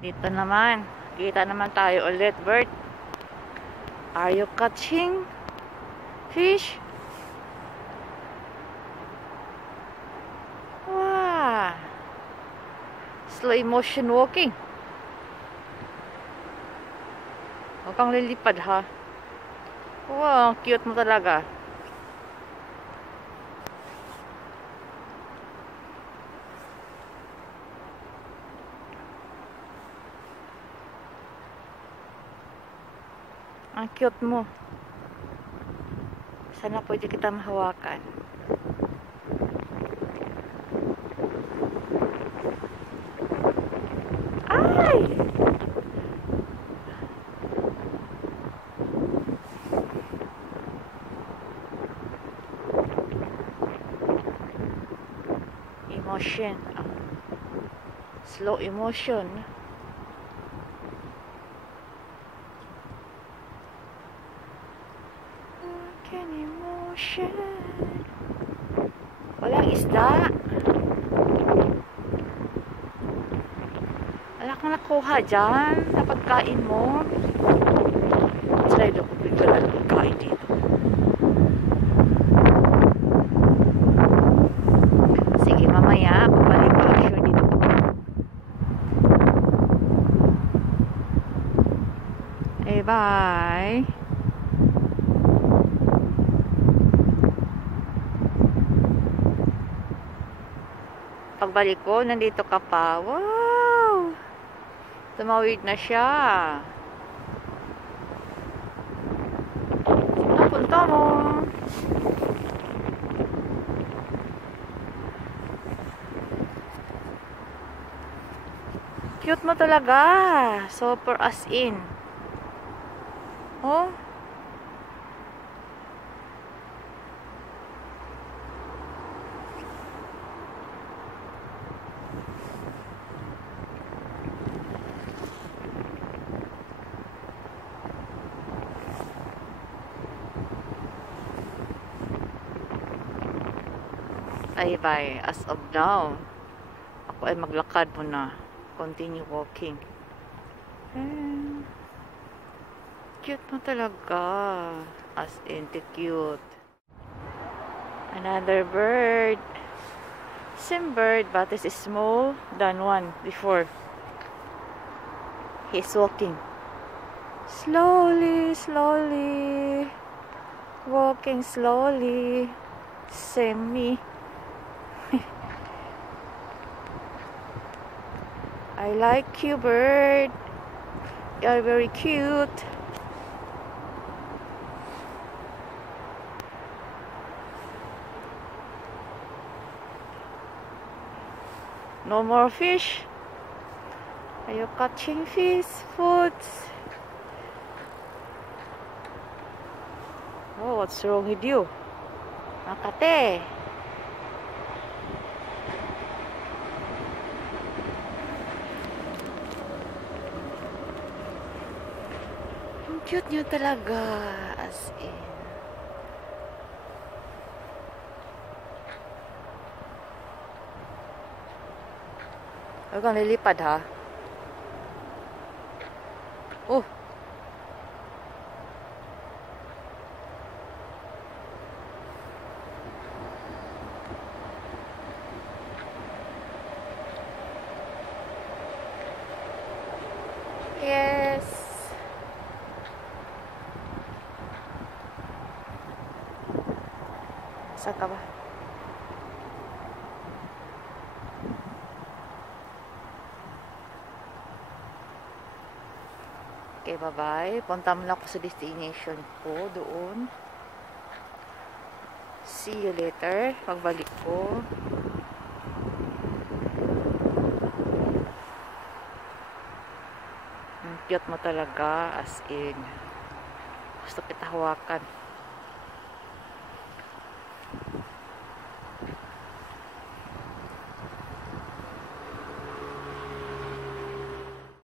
Dito naman. Kita naman tayo ulit, Bert. Are you catching fish? Wow. Slow motion walking. Huwag kang lilipad, ha? Wow, cute mo talaga. Ang cute mo. Sana pwede kita mahawakan. Ay! Emotion. Slow emotion. Emotion. Walang isda. Wala kang nakuha dyan na pagkain mo. Slide ako bigla na pagkain dito. Sige, mamaya babalik ko lang sure dito. Okay, bye. Pagbalik ko, nandito ka pa. Wow! Tumawid na siya. Napunta mo. Cute mo talaga. Super as in. Oh? Bye-bye. As of now, ako ay maglakad muna. Continue walking. Cute mo talaga. As in, cute. Another bird. Same bird, but this is small than one before. He's walking. Slowly, slowly. Walking slowly. Same me. I like you, bird. You're very cute. No more fish. Are you catching fish? Foods? Oh, what's wrong with you? Makate. Cute nyo talaga, as in. Huwag kang lilipad, ha? Oh! Yes! Saan ka ba? Okay, bye-bye. Punta muna ako sa destination ko doon. See you later. Pagbalik ko. Ang cute mo talaga, as in. Gusto kita hawakan.